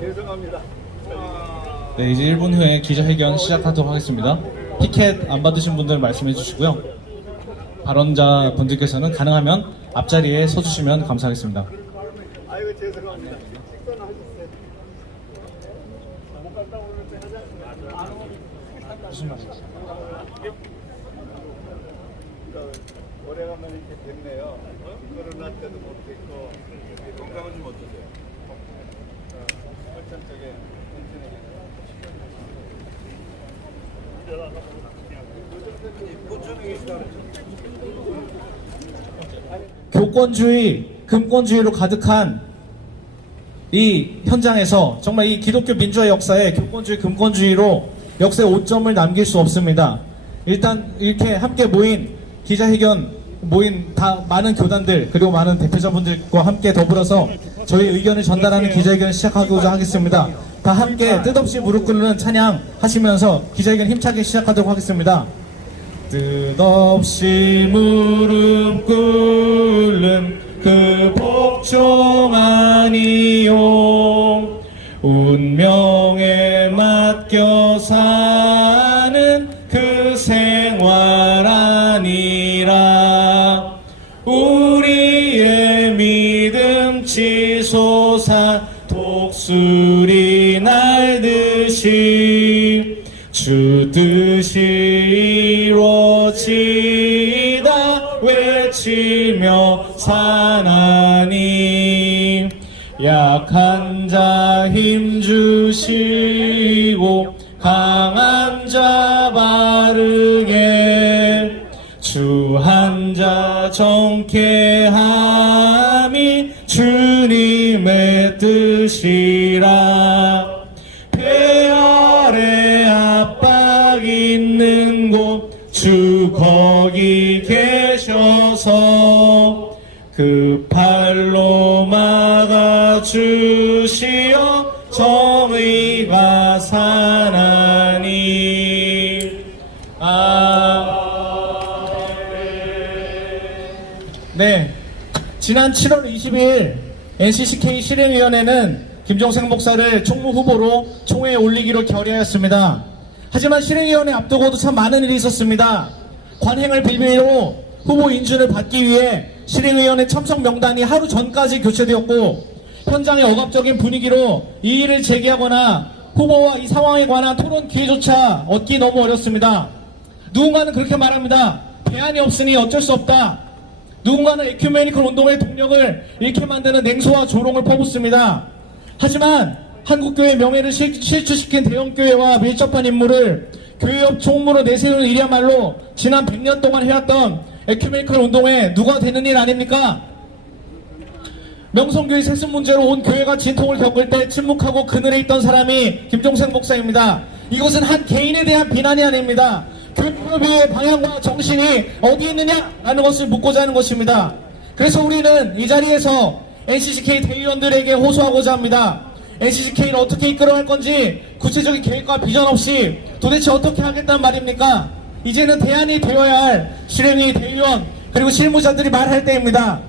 죄송합니다. 네, 이제 1분 후에 기자회견 시작하도록 하겠습니다. 티켓 안 받으신 분들 말씀해 주시고요. 발언자 분들께서는 가능하면 앞자리에 서주시면 감사하겠습니다. 아이고 죄송합니다. 식사는 하셨어요? 못 갔다 오는데 하자. 무슨 말이세요? 오래간만에 이렇게 뵙네요. 코로나 때도 못 뵙고 건강은 좀 어떠세요? 철천 쪽에 교권주의, 금권주의로 가득한 이 현장에서 정말 이 기독교 민주화 역사에 교권주의, 금권주의로 역사의 오점을 남길 수 없습니다. 일단 이렇게 함께 모인 기자회견 모인 다 많은 교단들 그리고 많은 대표자분들과 함께 더불어서 저희 의견을 전달하는 기자회견을 시작하고자 하겠습니다. 다 함께 뜻없이 무릎 꿇는 찬양 하시면서 기자회견 힘차게 시작하도록 하겠습니다. 뜻없이 무릎 꿇는 그 복종 아니요 운명에 맡겨 사는 그 생활 아니라 우리의 믿음 치솟아 독수리 날듯이 주 뜻이 이루어지다 외치며 사나니 약한 자 힘주시고 강한 자 바르게 주한 자 정케함이 주님의 뜻이라 배 아래 압박 있는 곳 주 거기 계셔서 그 팔로 막아주시어 정의가 사나니 네, 지난 7월 22일 NCCK 실행위원회는 김종생 목사를 총무 후보로 총회에 올리기로 결의하였습니다. 하지만 실행위원회 앞두고도 참 많은 일이 있었습니다. 관행을 빌미로 후보 인준을 받기 위해 실행위원회 참석 명단이 하루 전까지 교체되었고 현장의 억압적인 분위기로 이의를 제기하거나 후보와 이 상황에 관한 토론 기회조차 얻기 너무 어렵습니다. 누군가는 그렇게 말합니다. 대안이 없으니 어쩔 수 없다. 누군가는 에큐메니컬 운동의 동력을 잃게 만드는 냉소와 조롱을 퍼붓습니다. 하지만 한국교회 명예를 실추시킨 대형교회와 밀접한 인물을 교회협 총무로 내세우는 일이야말로 지난 100년 동안 해왔던 에큐메니컬 운동에 누가 되는 일 아닙니까? 명성교회 세습 문제로 온 교회가 진통을 겪을 때 침묵하고 그늘에 있던 사람이 김종생 목사입니다. 이것은 한 개인에 대한 비난이 아닙니다. 교회의 방향과 정신이 어디 있느냐라는 것을 묻고자 하는 것입니다. 그래서 우리는 이 자리에서 NCCK 대의원들에게 호소하고자 합니다. NCCK를 어떻게 이끌어갈 건지 구체적인 계획과 비전 없이 도대체 어떻게 하겠다는 말입니까? 이제는 대안이 되어야 할 실행위 대의원 그리고 실무자들이 말할 때입니다.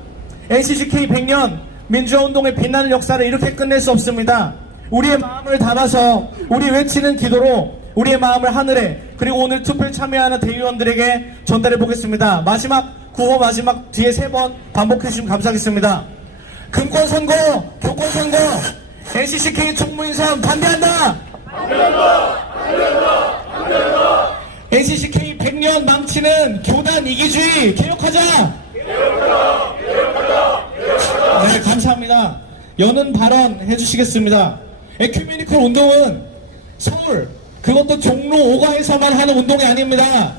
NCCK 100년 민주화운동의 빛나는 역사를 이렇게 끝낼 수 없습니다. 우리의 마음을 담아서 우리 외치는 기도로 우리의 마음을 하늘에 그리고 오늘 투표에 참여하는 대의원들에게 전달해 보겠습니다. 마지막 구호 마지막 뒤에 3번 반복해 주시면 감사하겠습니다. 금권선거, 교권선거, NCCK 총무인선 반대한다! 반대한다! 반대한다! 반대한다! NCCK 100년 망치는 교단 이기주의 개혁하자! 개혁하자! 개혁하자! 개혁하자! 네, 감사합니다. 여는 발언 해주시겠습니다. 에큐메니컬 운동은 서울, 그것도 종로 5가에서만 하는 운동이 아닙니다.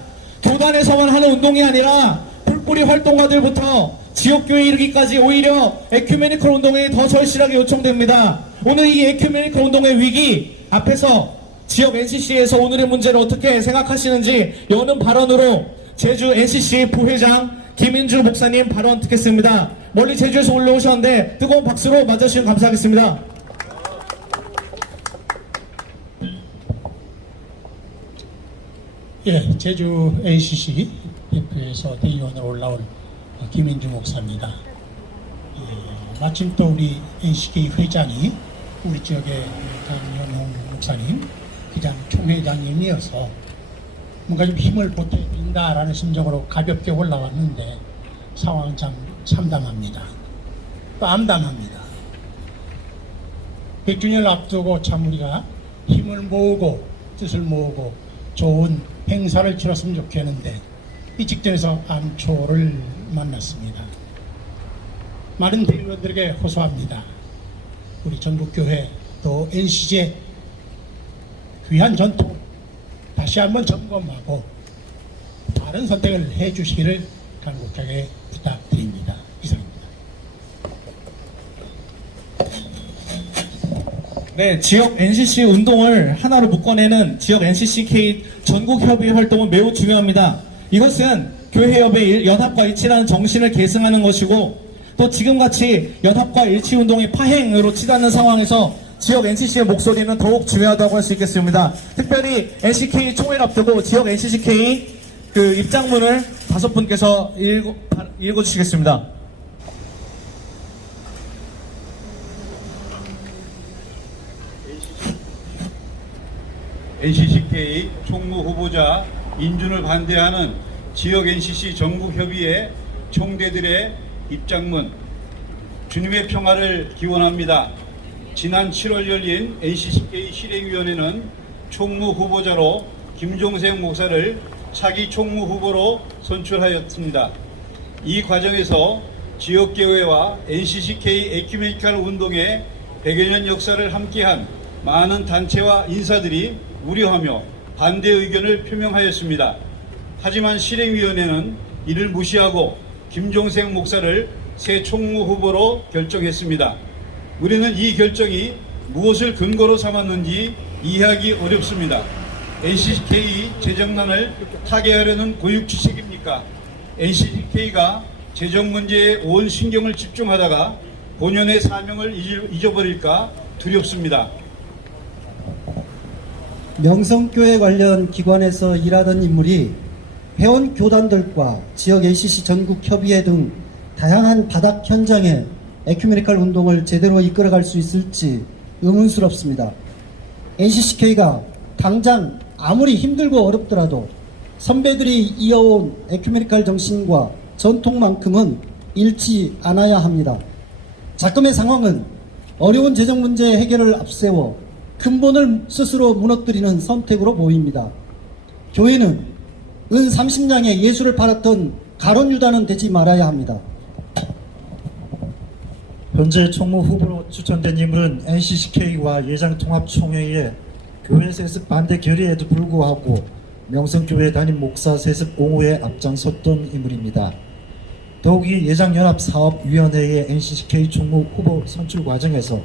교단에서만 하는 운동이 아니라 풀뿌리 활동가들부터 지역교회 이르기까지 오히려 에큐메니컬 운동에 더 절실하게 요청됩니다. 오늘 이 에큐메니컬 운동의 위기 앞에서 지역 NCC에서 오늘의 문제를 어떻게 생각하시는지 여는 발언으로 제주 NCC 부회장 김인주 목사님 발언 듣겠습니다. 멀리 제주에서 올라오셨는데 뜨거운 박수로 맞아주시면 감사하겠습니다. 예, 제주 NCC 대표에서 대의원으로 올라온 김인주 목사입니다. 마침 또 우리 NCK 회장이 우리 지역의 강연홍 목사님 기장 총회장님이어서 뭔가 좀 힘을 보태준다라는 심정으로 가볍게 올라왔는데 상황은 참 참담합니다. 또 암담합니다. 100주년을 앞두고 참 우리가 힘을 모으고 뜻을 모으고 좋은 행사를 치렀으면 좋겠는데 이 직전에서 암초를 만났습니다. 많은 대의원들에게 호소합니다. 우리 전국교회 또 NCJ 귀한 전통 다시 한번 점검하고 바른 선택을 해주시기를 간곡하게 부탁드립니다. 이상입니다. 네, 지역 NCC 운동을 하나로 묶어내는 지역 NCCK 전국협의 활동은 매우 중요합니다. 이것은 교회협의 연합과 일치라는 정신을 계승하는 것이고 또 지금같이 연합과 일치 운동이 파행으로 치닫는 상황에서 지역 NCC의 목소리는 더욱 중요하다고 할 수 있겠습니다. 특별히 NCK 총회를 앞두고 지역 NCCK 그 입장문을 5분께서 읽어주시겠습니다. NCCK 총무 후보자 인준을 반대하는 지역 NCC 전국협의회 총대들의 입장문. 주님의 평화를 기원합니다. 지난 7월 열린 NCCK 실행위원회는 총무 후보자로 김종생 목사를 차기 총무 후보로 선출하였습니다. 이 과정에서 지역교회와 NCCK 에큐메니컬 운동의 100여 년 역사를 함께한 많은 단체와 인사들이 우려하며 반대 의견을 표명하였습니다. 하지만 실행위원회는 이를 무시하고 김종생 목사를 새 총무 후보로 결정했습니다. 우리는 이 결정이 무엇을 근거로 삼았는지 이해하기 어렵습니다. NCCK 재정난을 타개하려는 고육지책입니까? NCCK가 재정 문제에 온 신경을 집중하다가 본연의 사명을 잊어버릴까 두렵습니다. 명성교회 관련 기관에서 일하던 인물이 회원 교단들과 지역 NCC 전국협의회 등 다양한 바닥 현장에 에큐메니컬 운동을 제대로 이끌어갈 수 있을지 의문스럽습니다. NCCK가 당장 아무리 힘들고 어렵더라도 선배들이 이어온 에큐메니컬 정신과 전통만큼은 잃지 않아야 합니다. 자금의 상황은 어려운 재정 문제 해결을 앞세워 근본을 스스로 무너뜨리는 선택으로 보입니다. 교회는 은 30냥에 예수를 팔았던 가론 유다는 되지 말아야 합니다. 현재 총무 후보로 추천된 인물은 NCCK와 예장통합총회의 교회 세습 반대 결의에도 불구하고 명성교회 담임 목사 세습 공호에 앞장섰던 인물입니다. 더욱이 예장연합사업위원회의 NCCK 총무 후보 선출 과정에서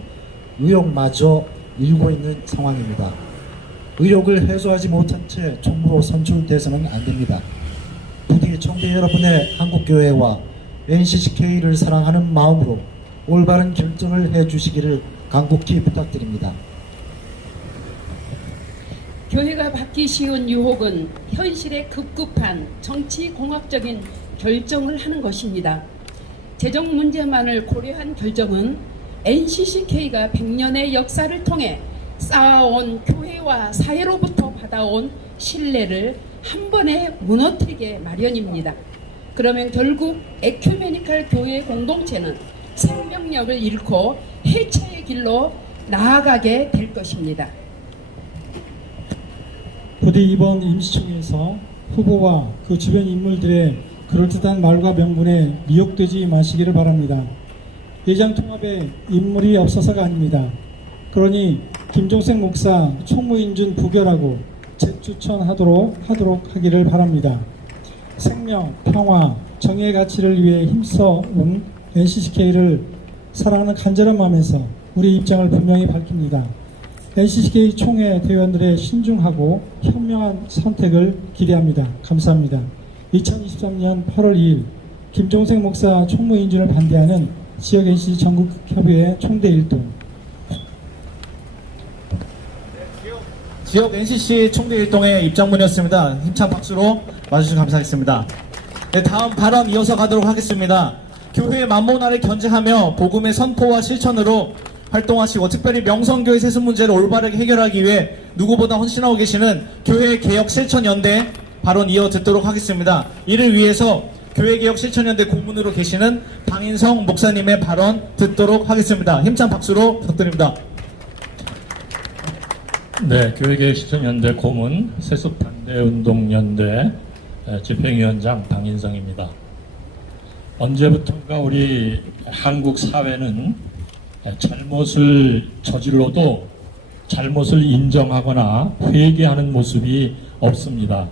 의혹마저 일고 있는 상황입니다. 의혹을 해소하지 못한 채 총무로 선출돼서는 안 됩니다. 부디 총대 여러분의 한국교회와 NCCK를 사랑하는 마음으로 올바른 결정을 해주시기를 간곡히 부탁드립니다. 교회가 받기 쉬운 유혹은 현실에 급급한 정치공학적인 결정을 하는 것입니다. 재정 문제만을 고려한 결정은 NCCK가 100년의 역사를 통해 쌓아온 교회와 사회로부터 받아온 신뢰를 한 번에 무너뜨리게 마련입니다. 그러면 결국 에큐메니컬 교회 공동체는 생명력을 잃고 해체의 길로 나아가게 될 것입니다. 부디 이번 임시총회에서 후보와 그 주변 인물들의 그럴듯한 말과 명분에 미혹되지 마시기를 바랍니다. 예장통합에 인물이 없어서가 아닙니다. 그러니 김종생 목사 총무인준 부결하고 재추천하도록 하기를 바랍니다. 생명, 평화, 정의의 가치를 위해 힘써온 NCCK를 사랑하는 간절한 마음에서 우리 입장을 분명히 밝힙니다. NCCK 총회 대의원들의 신중하고 현명한 선택을 기대합니다. 감사합니다. 2023년 8월 2일 김종생 목사 총무인준을 반대하는 지역 NCC 전국협의회 총대 일동. 지역 NCC 총대 일동의 입장문이었습니다. 힘찬 박수로 와주셔서 감사하겠습니다. 네, 다음 발언 이어서 가도록 하겠습니다. 교회의 만문화를 견제하며 복음의 선포와 실천으로 활동하시고 특별히 명성교회 세습 문제를 올바르게 해결하기 위해 누구보다 헌신하고 계시는 교회 개혁 실천연대 발언 이어 듣도록 하겠습니다. 이를 위해서 교회개혁 실천연대 고문으로 계시는 방인성 목사님의 발언 듣도록 하겠습니다. 힘찬 박수로 부탁드립니다. 네, 교회개혁 실천연대 고문 세습반대운동연대 집행위원장 방인성입니다. 언제부턴가 우리 한국 사회는 잘못을 저질러도 잘못을 인정하거나 회개하는 모습이 없습니다.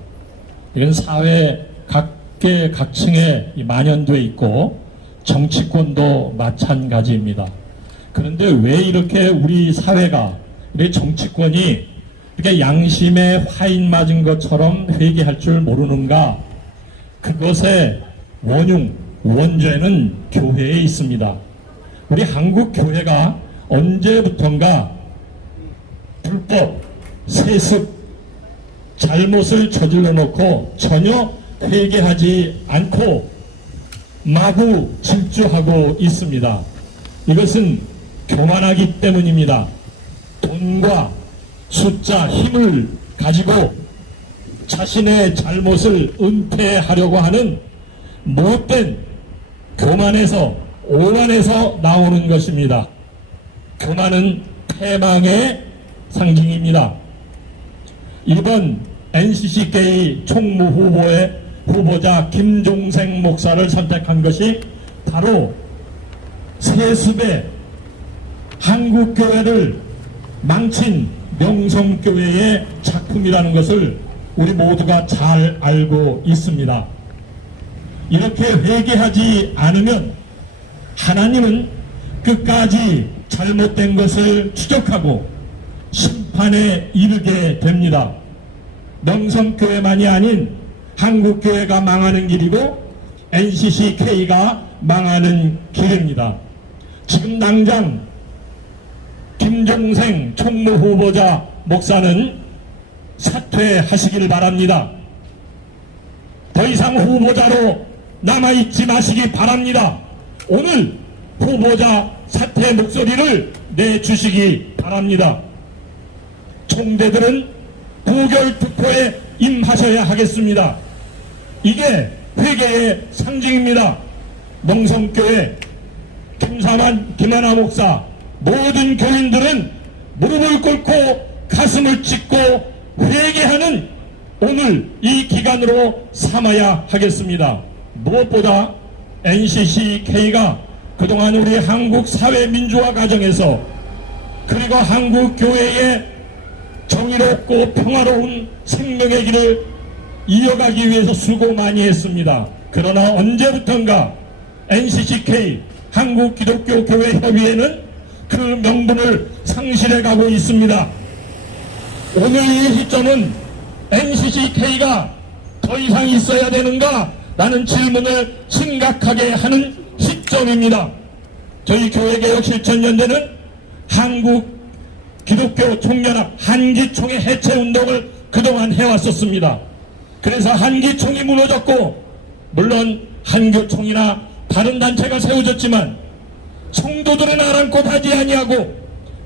이건 사회 각계각층에 만연돼 있고 정치권도 마찬가지입니다. 그런데 왜 이렇게 우리 사회가, 우리 정치권이 이렇게 양심에 화인 맞은 것처럼 회개할 줄 모르는가? 그것의 원죄는 교회에 있습니다. 우리 한국 교회가 언제부턴가 불법, 세습, 잘못을 저질러 놓고 전혀 회개하지 않고 마구 질주하고 있습니다. 이것은 교만하기 때문입니다. 돈과 숫자, 힘을 가지고 자신의 잘못을 은폐하려고 하는 못된 교만에서, 오만에서 나오는 것입니다. 교만은 패망의 상징입니다. 이번 NCCK 총무 후보자 김종생 목사를 선택한 것이 바로 세습의 한국교회를 망친 명성교회의 작품이라는 것을 우리 모두가 잘 알고 있습니다. 이렇게 회개하지 않으면 하나님은 끝까지 잘못된 것을 추적하고 심판에 이르게 됩니다. 명성교회만이 아닌 한국교회가 망하는 길이고 NCCK가 망하는 길입니다. 지금 당장 김종생 총무후보자 목사는 사퇴하시길 바랍니다. 더 이상 후보자로 남아있지 마시기 바랍니다. 오늘 후보자 사퇴 목소리를 내주시기 바랍니다. 총대들은 부결투표에 임하셔야 하겠습니다. 이게 회개의 상징입니다. 명성교회 김하나 목사, 모든 교인들은 무릎을 꿇고 가슴을 찢고 회개하는 오늘 이 기간으로 삼아야 하겠습니다. 무엇보다 NCCK가 그동안 우리 한국 사회 민주화 과정에서 그리고 한국 교회의 정의롭고 평화로운 생명의 길을 이어가기 위해서 수고 많이 했습니다. 그러나 언제부턴가 NCCK 한국기독교교회협의회는 그 명분을 상실해가고 있습니다. 오늘 이 시점은 NCCK가 더 이상 있어야 되는가? 라는 질문을 심각하게 하는 시점입니다. 저희 교회개혁실천연대는 한국기독교 총연합 한기총의 해체운동을 그동안 해왔었습니다. 그래서 한기총이 무너졌고 물론 한교총이나 다른 단체가 세워졌지만 성도들은 아랑곳 하지 아니하고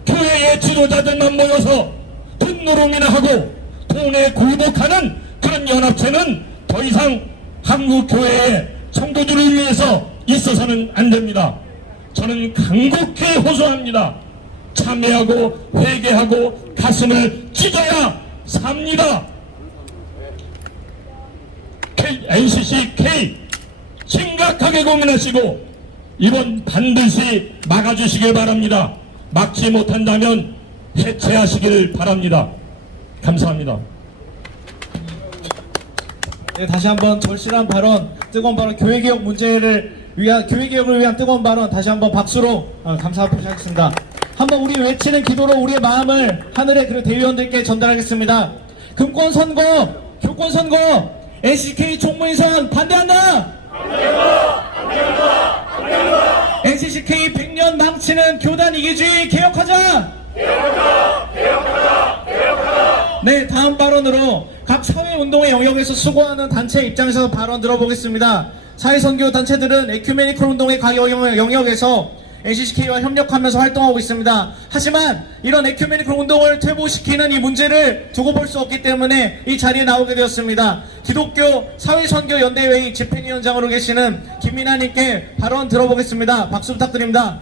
교회의 지도자들만 모여서 돈 노름이나 하고 돈에 굴복하는 그런 연합체는 더 이상 한국교회의 성도들을 위해서 있어서는 안 됩니다. 저는 간곡히 호소합니다. 참회하고 회개하고 가슴을 찢어야 삽니다. NCCK 심각하게 고민하시고 이번 반드시 막아주시길 바랍니다. 막지 못한다면 해체하시길 바랍니다. 감사합니다. 네, 다시 한번 절실한 발언, 뜨거운 발언, 교회개혁을 위한 뜨거운 발언 다시 한번 박수로 감사 표시하겠습니다. 한번 우리 외치는 기도로 우리의 마음을 하늘의 그 대의원들께 전달하겠습니다. 금권선거, 교권선거, NCK 총무인선 반대한다! NCCK 100년 망치는 교단 이기주의 개혁하자! 네, 다음 발언으로 각 사회운동의 영역에서 수고하는 단체 입장에서 발언 들어보겠습니다. 사회선교 단체들은 에큐메니컬 운동의 영역에서 NCCK와 협력하면서 활동하고 있습니다. 하지만 이런 에큐메니컬 운동을 퇴보시키는 이 문제를 두고 볼 수 없기 때문에 이 자리에 나오게 되었습니다. 기독교 사회선교연대회의 집행위원장으로 계시는 김민아님께 발언 들어보겠습니다. 박수 부탁드립니다.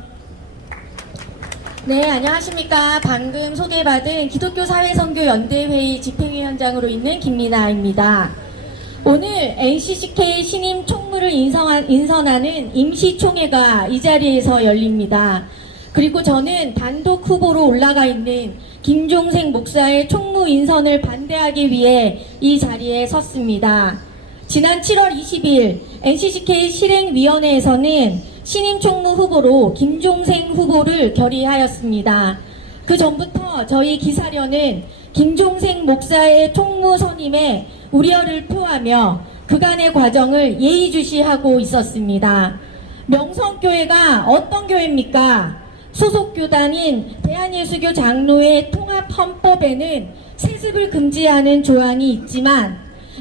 네, 안녕하십니까. 방금 소개받은 기독교 사회선교연대회의 집행위원장으로 있는 김민아입니다. 오늘 NCCK 신임 총무를 인선하는 임시총회가 이 자리에서 열립니다. 그리고 저는 단독 후보로 올라가 있는 김종생 목사의 총무 인선을 반대하기 위해 이 자리에 섰습니다. 지난 7월 20일 NCCK 실행위원회에서는 신임 총무 후보로 김종생 후보를 결의하였습니다. 그 전부터 저희 기사련은 김종생 목사의 총무 선임에 우려를 표하며 그간의 과정을 예의주시하고 있었습니다. 명성교회가 어떤 교회입니까? 소속교단인 대한예수교 장로회 통합헌법에는 세습을 금지하는 조항이 있지만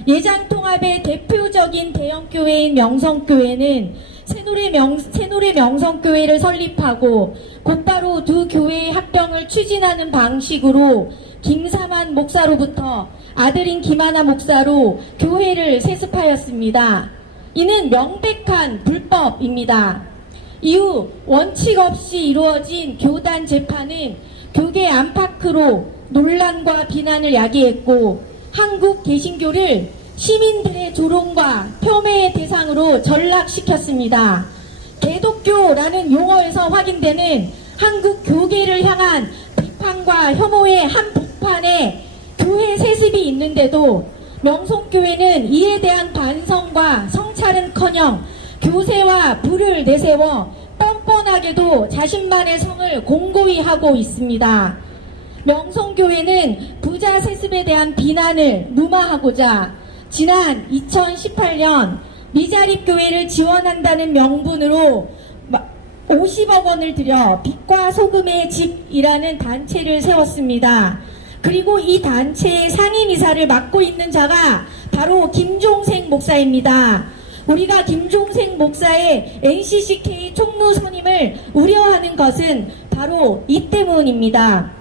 예장통합의 대표적인 대형교회인 명성교회는 새노래 명성교회를 설립하고 곧바로 두 교회의 합병을 추진하는 방식으로 김사만 목사로부터 아들인 김하나 목사로 교회를 세습하였습니다. 이는 명백한 불법입니다. 이후 원칙 없이 이루어진 교단 재판은 교계 안팎으로 논란과 비난을 야기했고 한국 개신교를 시민들의 조롱과 폄훼의 대상으로 전락시켰습니다. 개독교라는 용어에서 확인되는 한국 교계를 향한 비판과 혐오의 한복판에 교회 세습이 있는데도 명성교회는 이에 대한 반성과 성찰은커녕 교세와 불을 내세워 뻔뻔하게도 자신만의 성을 공고히 하고 있습니다. 명성교회는 부자 세습에 대한 비난을 무마하고자 지난 2018년 미자립교회를 지원한다는 명분으로 50억 원을 들여 빛과 소금의 집이라는 단체를 세웠습니다. 그리고 이 단체의 상임이사를 맡고 있는 자가 바로 김종생 목사입니다. 우리가 김종생 목사의 NCCK 총무 선임을 우려하는 것은 바로 이 때문입니다.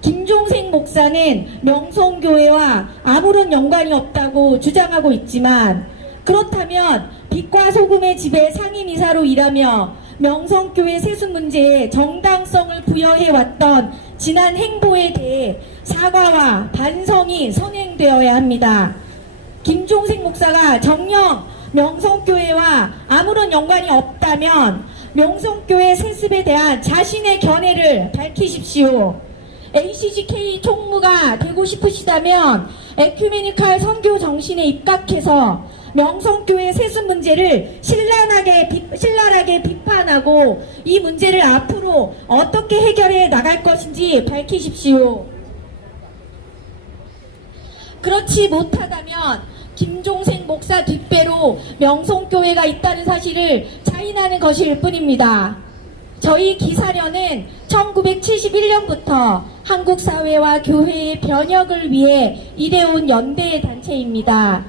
김종생 목사는 명성교회와 아무런 연관이 없다고 주장하고 있지만 그렇다면 빛과 소금의 집의 상임이사로 일하며 명성교회 세습 문제에 정당성을 부여해왔던 지난 행보에 대해 사과와 반성이 선행되어야 합니다. 김종생 목사가 정녕 명성교회와 아무런 연관이 없다면 명성교회 세습에 대한 자신의 견해를 밝히십시오. NCCK 총무가 되고 싶으시다면 에큐메니칼 선교 정신에 입각해서 명성교회 세습 문제를 신랄하게 비판하고 이 문제를 앞으로 어떻게 해결해 나갈 것인지 밝히십시오. 그렇지 못하다면 김종생 목사 뒷배로 명성교회가 있다는 사실을 자인하는 것일 뿐입니다. 저희 기사련은 1971년부터 한국 사회와 교회의 변혁을 위해 일해온 연대 단체입니다.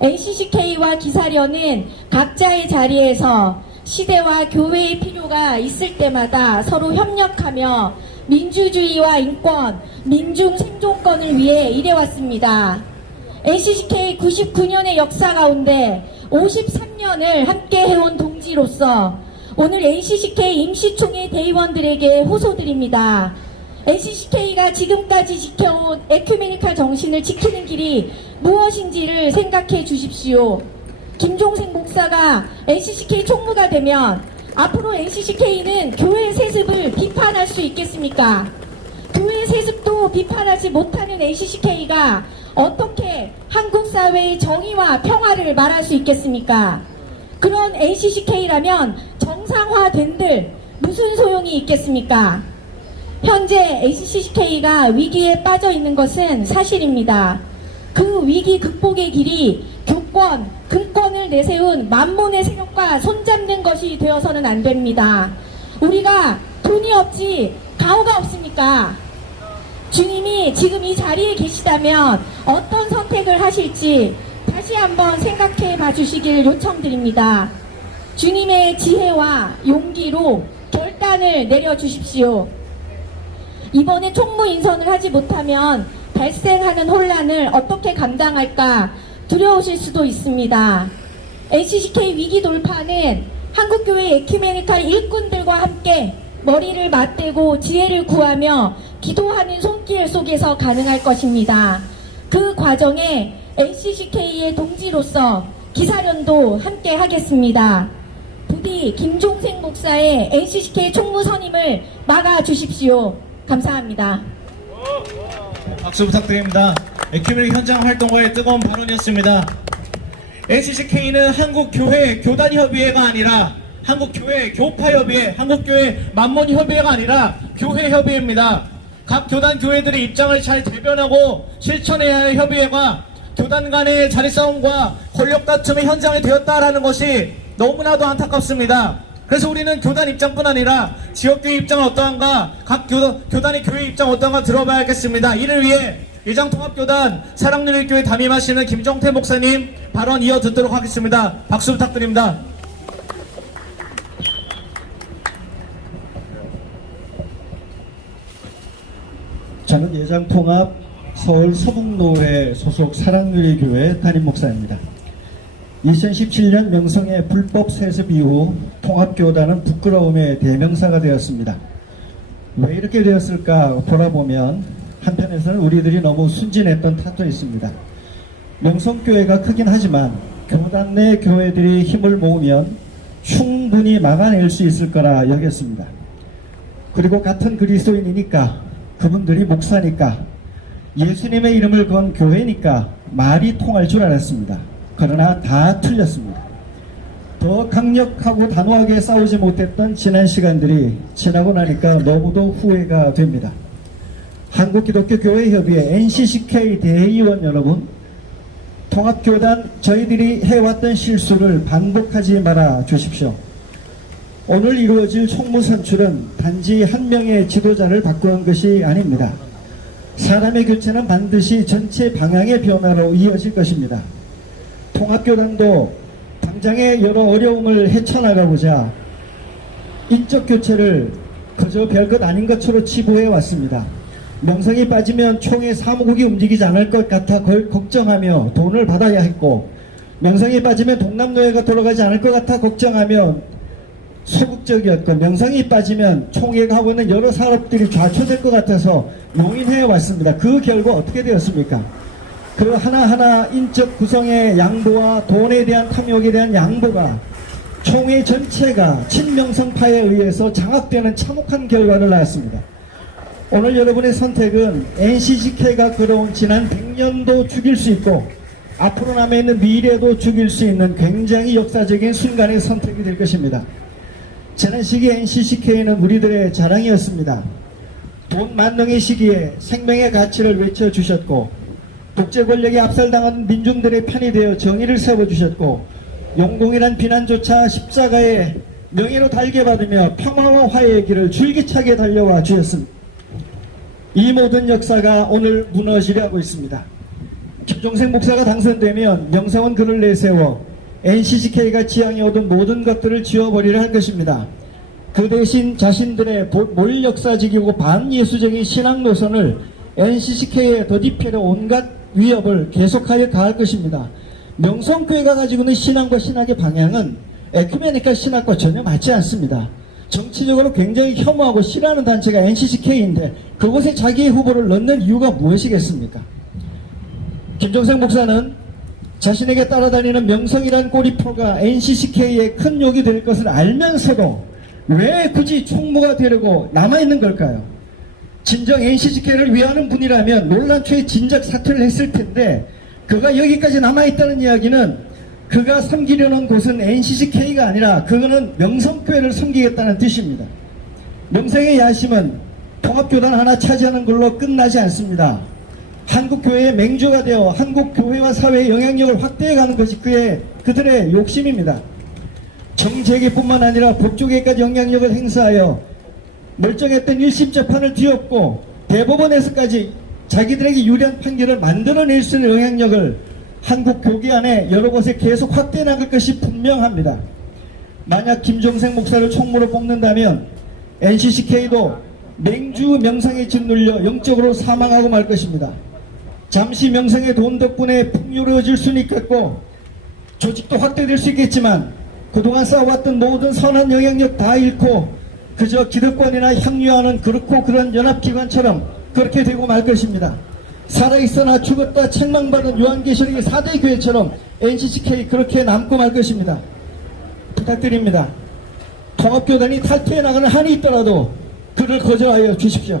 NCCK와 기사련은 각자의 자리에서 시대와 교회의 필요가 있을 때마다 서로 협력하며 민주주의와 인권, 민중 생존권을 위해 일해왔습니다. NCCK 99년의 역사 가운데 53년을 함께 해온 동지로서 오늘 NCCK 임시총회 대의원들에게 호소드립니다. NCCK가 지금까지 지켜온 에큐메니칼 정신을 지키는 길이 무엇인지를 생각해 주십시오. 김종생 목사가 NCCK 총무가 되면 앞으로 NCCK는 교회 세습을 비판할 수 있겠습니까? 교회 세습도 비판하지 못하는 NCCK가 어떻게 한국 사회의 정의와 평화를 말할 수 있겠습니까? 그런 NCCK라면 정상화된들 무슨 소용이 있겠습니까? 현재 NCCK가 위기에 빠져 있는 것은 사실입니다. 그 위기 극복의 길이 교권, 금권을 내세운 만몬의 세력과 손잡는 것이 되어서는 안 됩니다. 우리가 돈이 없지 가오가 없습니까? 주님이 지금 이 자리에 계시다면 어떤 선택을 하실지 다시 한번 생각해 봐 주시길 요청드립니다. 주님의 지혜와 용기로 결단을 내려 주십시오. 이번에 총무 인선을 하지 못하면 발생하는 혼란을 어떻게 감당할까 두려우실 수도 있습니다. NCCK 위기 돌파는 한국교회 에큐메니칼 일꾼들과 함께 머리를 맞대고 지혜를 구하며 기도하는 손길 속에서 가능할 것입니다. 그 과정에 NCCK의 동지로서 기사련도 함께 하겠습니다. 부디 김종생 목사의 NCCK 총무 선임을 막아주십시오. 감사합니다. 박수 부탁드립니다. 에큐메닉 현장 활동가의 뜨거운 발언이었습니다. NCCK는 한국교회 교단협의회가 아니라 한국교회 교파협의회, 한국교회 만몬협의회가 아니라 교회협의회입니다. 각 교단 교회들의 입장을 잘 대변하고 실천해야 할 협의회가 교단 간의 자리싸움과 권력 다툼의 현장이 되었다라는 것이 너무나도 안타깝습니다. 그래서 우리는 교단 입장뿐 아니라 지역교회 입장은 어떠한가, 각 교단의 교회 입장 어떠한가 들어봐야겠습니다. 이를 위해 예장통합교단 사랑누리교회 담임하시는 김정태 목사님 발언 이어 듣도록 하겠습니다. 박수 부탁드립니다. 저는 예장통합 서울 서북로회 소속 사랑누리교회 담임 목사입니다. 2017년 명성의 불법 세습 이후 통합교단은 부끄러움의 대명사가 되었습니다. 왜 이렇게 되었을까 돌아보면 한편에서는 우리들이 너무 순진했던 탓도 있습니다. 명성교회가 크긴 하지만 교단 내 교회들이 힘을 모으면 충분히 막아낼 수 있을 거라 여겼습니다. 그리고 같은 그리스도인이니까, 그분들이 목사니까, 예수님의 이름을 건 교회니까 말이 통할 줄 알았습니다. 그러나 다 틀렸습니다. 더 강력하고 단호하게 싸우지 못했던 지난 시간들이 지나고 나니까 너무도 후회가 됩니다. 한국기독교교회협의회 NCCK 대의원 여러분, 통합교단 저희들이 해왔던 실수를 반복하지 말아 주십시오. 오늘 이루어질 총무 선출은 단지 한 명의 지도자를 바꾸는 것이 아닙니다. 사람의 교체는 반드시 전체 방향의 변화로 이어질 것입니다. 통합교단도 당장의 여러 어려움을 헤쳐나가고자 인적 교체를 그저 별것 아닌 것으로 치부해 왔습니다. 명성이 빠지면 총회 사무국이 움직이지 않을 것 같아 걱정하며 돈을 받아야 했고, 명성이 빠지면 동남노회가 돌아가지 않을 것 같아 걱정하며 소극적이었고, 명성이 빠지면 총회가 하고 있는 여러 사업들이 좌초될 것 같아서 용인해 왔습니다. 그 결과 어떻게 되었습니까? 그 하나하나 인적 구성의 양보와 돈에 대한 탐욕에 대한 양보가 총회 전체가 친명성파에 의해서 장악되는 참혹한 결과를 낳았습니다. 오늘 여러분의 선택은 NCCK가 걸어온 지난 100년도 죽일 수 있고 앞으로 남아있는 미래도 죽일 수 있는 굉장히 역사적인 순간의 선택이 될 것입니다. 지난 시기 NCCK는 우리들의 자랑이었습니다. 돈 만능의 시기에 생명의 가치를 외쳐주셨고, 독재 권력에 압살당한 민중들의 편이 되어 정의를 세워주셨고, 용공이란 비난조차 십자가의 명예로 달게 받으며 평화와 화해의 길을 줄기차게 달려와 주셨습니다. 이 모든 역사가 오늘 무너지려 하고 있습니다. 김종생 목사가 당선되면 명성은 그를 내세워 NCCK가 지향해 오던 모든 것들을 지워버리려 할 것입니다. 그 대신 자신들의 몰역사적이고 반예수적인 신앙 노선을 NCCK에 덧입히려 온갖 위협을 계속하여 가할 것입니다. 명성교회가 가지고 있는 신앙과 신학의 방향은 에큐메니칼 신학과 전혀 맞지 않습니다. 정치적으로 굉장히 혐오하고 싫어하는 단체가 NCCK인데 그곳에 자기의 후보를 넣는 이유가 무엇이겠습니까? 김종생 목사는 자신에게 따라다니는 명성이란 꼬리표가 NCCK에 큰 욕이 될 것을 알면서도 왜 굳이 총무가 되려고 남아있는 걸까요? 진정 NCCK를 위하는 분이라면 논란 초에 진작 사퇴를 했을 텐데, 그가 여기까지 남아있다는 이야기는 그가 섬기려는 곳은 NCCK가 아니라 그거는 명성교회를 섬기겠다는 뜻입니다. 명성의 야심은 통합교단 하나 차지하는 걸로 끝나지 않습니다. 한국교회의 맹주가 되어 한국교회와 사회의 영향력을 확대해가는 것이 그들의 욕심입니다. 정재계뿐만 아니라 법조계까지 영향력을 행사하여 멀쩡했던 1심 재판을 뒤엎고 대법원에서까지 자기들에게 유리한 판결을 만들어낼 수 있는 영향력을 한국 교계 안에 여러 곳에 계속 확대해 나갈 것이 분명합니다. 만약 김종생 목사를 총무로 뽑는다면 NCCK도 맹주 명상에 짓눌려 영적으로 사망하고 말 것입니다. 잠시 명상의 돈 덕분에 풍요로워질 수는 있겠고 조직도 확대될 수 있겠지만 그동안 쌓아왔던 모든 선한 영향력 다 잃고 그저 기득권이나 향유하는 그렇고 그런 연합기관처럼 그렇게 되고 말 것입니다. 살아있으나 죽었다 책망받은 요한계시록의 4대 교회처럼 NCCK 그렇게 남고 말 것입니다. 부탁드립니다. 통합교단이 탈퇴해 나가는 한이 있더라도 그를 거절하여 주십시오.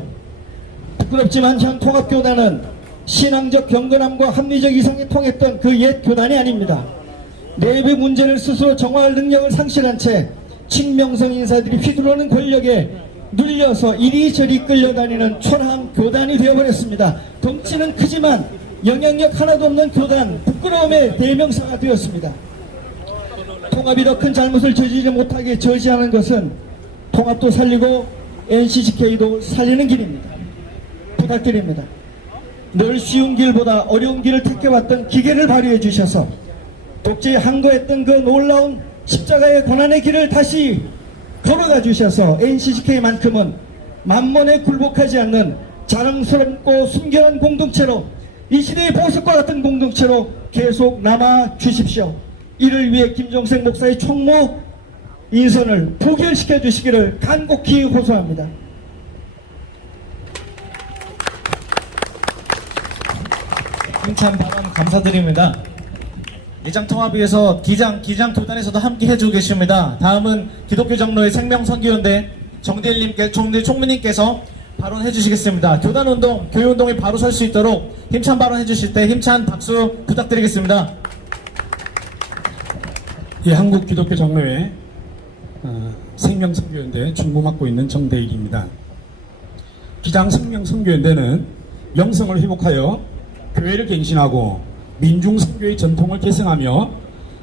부끄럽지만 현 통합교단은 신앙적 경건함과 합리적 이성이 통했던 그 옛 교단이 아닙니다. 내부 문제를 스스로 정화할 능력을 상실한 채 친명성 인사들이 휘두르는 권력에 눌려서 이리저리 끌려다니는 초라한 교단이 되어버렸습니다. 덩치는 크지만 영향력 하나도 없는 교단, 부끄러움의 대명사가 되었습니다. 통합이 더 큰 잘못을 저지르지 못하게 저지하는 것은 통합도 살리고 NCCK도 살리는 길입니다. 부탁드립니다. 늘 쉬운 길보다 어려운 길을 택해왔던 기계를 발휘해 주셔서 독재에 항거했던 그 놀라운 십자가의 고난의 길을 다시 걸어가 주셔서 NCCK만큼은 만mon에 굴복하지 않는 자랑스럽고 순결한 공동체로 이 시대의 보석과 같은 공동체로 계속 남아 주십시오. 이를 위해 김종생 목사의 총무 인선을 부결시켜 주시기를 간곡히 호소합니다. 힘찬 발언 감사드립니다. 예장통합위에서 기장 도단에서도 함께 해주고 계십니다. 다음은 기독교 장로의 생명선교연대 정대일님께 총무님께서 발언해 주시겠습니다. 교단운동, 교회운동이 바로 설 수 있도록 힘찬 발언해 주실 때 힘찬 박수 부탁드리겠습니다. 예, 한국 기독교 장로회 생명선교연대 총무 맡고 있는 정대일입니다. 기장 생명선교연대는 영성을 회복하여 교회를 갱신하고 민중선교의 전통을 계승하며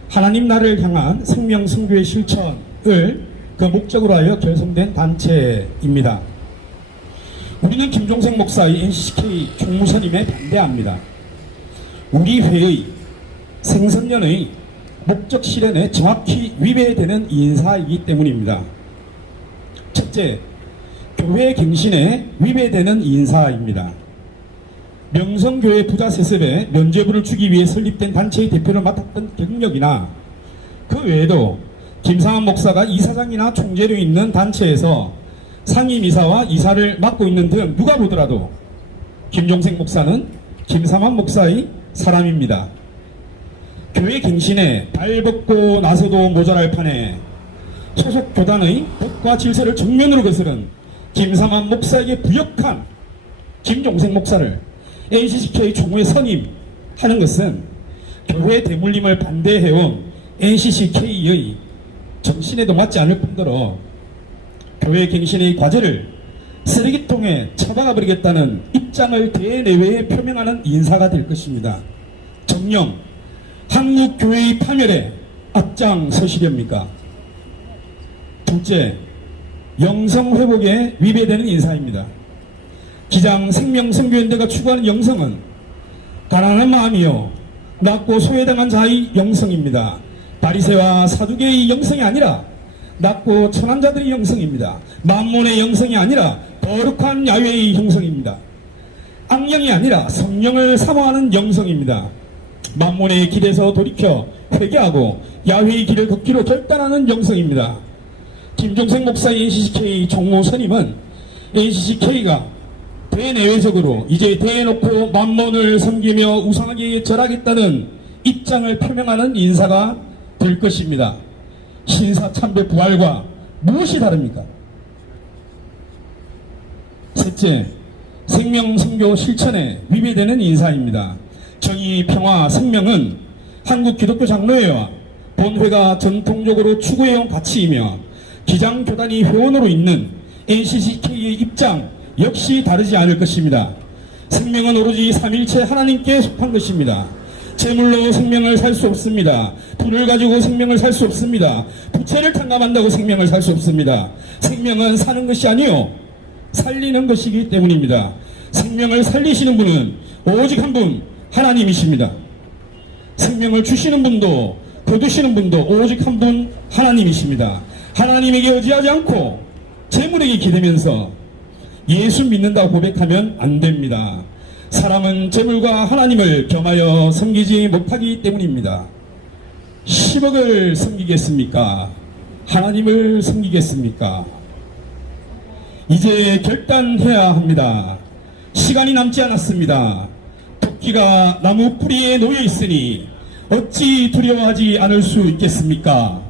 하나님 나라를 향한 생명선교의 실천을 그 목적으로 하여 결성된 단체입니다. 우리는 김종생 목사의 NCCK 총무선임에 반대합니다. 우리 회의 생선년의 목적 실현에 정확히 위배되는 인사이기 때문입니다. 첫째, 교회 갱신에 위배되는 인사입니다. 명성교회 부자 세습에 면죄부를 주기 위해 설립된 단체의 대표를 맡았던 경력이나 그 외에도 김상환 목사가 이사장이나 총재로 있는 단체에서 상임이사와 이사를 맡고 있는 등 누가 보더라도 김종생 목사는 김상환 목사의 사람입니다. 교회 갱신에 발벗고 나서도 모자랄 판에 소속 교단의 법과 질서를 정면으로 거스른 김상환 목사에게 부역한 김종생 목사를 NCCK 총무에 선임하는 것은 교회 대물림을 반대해온 NCCK의 정신에도 맞지 않을 뿐더러 교회 갱신의 과제를 쓰레기통에 처박아 버리겠다는 입장을 대내외에 표명하는 인사가 될 것입니다. 정녕 한국교회의 파멸에 앞장서시렵니까? 둘째, 영성회복에 위배되는 인사입니다. 기장 생명선교연대가 추구하는 영성은 가난한 마음이요 낮고 소외당한 자의 영성입니다. 바리새와 사두개의 영성이 아니라 낮고 천한 자들의 영성입니다. 만몬의 영성이 아니라 거룩한 야훼의 형성입니다. 악령이 아니라 성령을 사모하는 영성입니다. 만몬의 길에서 돌이켜 회개하고 야훼의 길을 걷기로 결단하는 영성입니다. 김종생 목사의 NCCK 총무 선임은 NCCK가 대내외적으로 이제 대놓고 만몬을 섬기며 우상하게 절하겠다는 입장을 표명하는 인사가 될 것입니다. 신사참배 부활과 무엇이 다릅니까? 셋째, 생명선교 실천에 위배되는 인사입니다. 정의, 평화, 생명은 한국 기독교 장로회와 본회가 전통적으로 추구해온 가치이며 기장교단이 회원으로 있는 NCCK의 입장 역시 다르지 않을 것입니다. 생명은 오로지 삼일체 하나님께 속한 것입니다. 재물로 생명을 살 수 없습니다. 돈을 가지고 생명을 살 수 없습니다. 부채를 탕감한다고 생명을 살 수 없습니다. 생명은 사는 것이 아니요 살리는 것이기 때문입니다. 생명을 살리시는 분은 오직 한 분 하나님이십니다. 생명을 주시는 분도 거두시는 분도 오직 한 분 하나님이십니다. 하나님에게 의지하지 않고 재물에게 기대면서 예수 믿는다고 고백하면 안 됩니다. 사람은 재물과 하나님을 겸하여 섬기지 못하기 때문입니다. 10억을 섬기겠습니까? 하나님을 섬기겠습니까? 이제 결단해야 합니다. 시간이 남지 않았습니다. 토끼가 나무 뿌리에 놓여 있으니 어찌 두려워하지 않을 수 있겠습니까?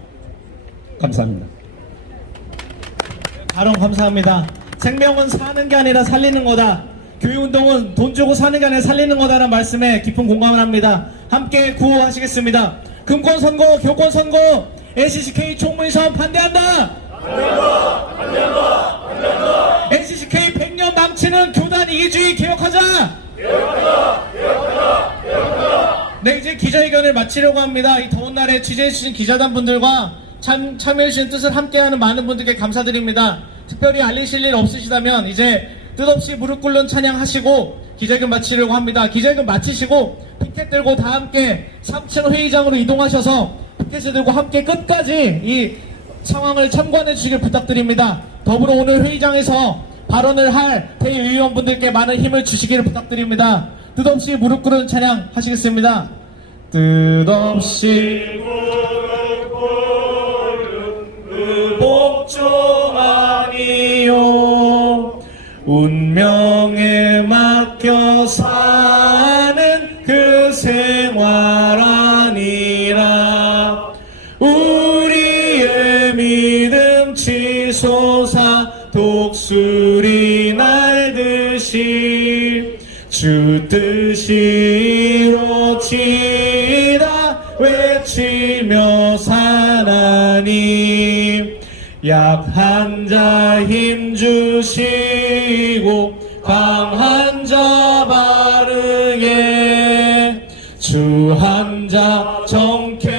감사합니다. 발언 감사합니다. 생명은 사는 게 아니라 살리는 거다. 교육운동은 돈 주고 사는 게 아니라 살리는 거다라는 말씀에 깊은 공감을 합니다. 함께 구호하시겠습니다. 금권선거, 교권선거, NCCK 총무인선 반대한다! 반대한다! 반대한다! 반대한다! NCCK 100년 망치는 교단 이기주의 개혁하자! 개혁하자! 개혁하자! 개혁하자! 네, 이제 기자회견을 마치려고 합니다. 이 더운 날에 취재해주신 기자단 분들과 참여해주신 뜻을 함께하는 많은 분들께 감사드립니다. 특별히 알리실 일 없으시다면 이제 뜻없이 무릎 꿇는 찬양하시고 기자회견 마치려고 합니다. 기자회견 마치시고 피켓 들고 다 함께 3층 회의장으로 이동하셔서 피켓을 들고 함께 끝까지 이 상황을 참관해 주시길 부탁드립니다. 더불어 오늘 회의장에서 발언을 할 대의원분들께 많은 힘을 주시기를 부탁드립니다. 뜻없이 무릎 꿇는 찬양 하시겠습니다. 뜻없이 무릎 꿇는 복종 아니요 운명에 맡겨 사는 그 생활 아니라 우리의 믿음 치솟아 독수리 날듯이 주 뜻이 이루어지다 외치며 사나니 약한 자 힘주시고 강한 자 바르게 주한 자 정케함이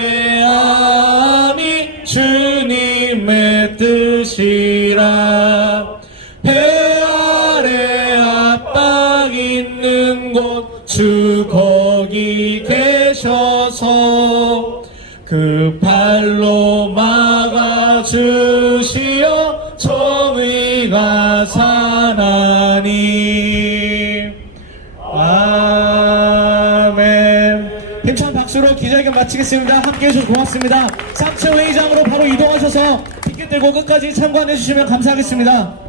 주님의 뜻이라 배 아래 압박 있는 곳 주 거기 계셔서 그 발로 막아주시어 정의가 사나니 아멘. 힘찬 박수로 기자회견 마치겠습니다. 함께해 주셔서 고맙습니다. 3층 회의장으로 바로 이동하셔서 피켓 들고 끝까지 참관해 주시면 감사하겠습니다.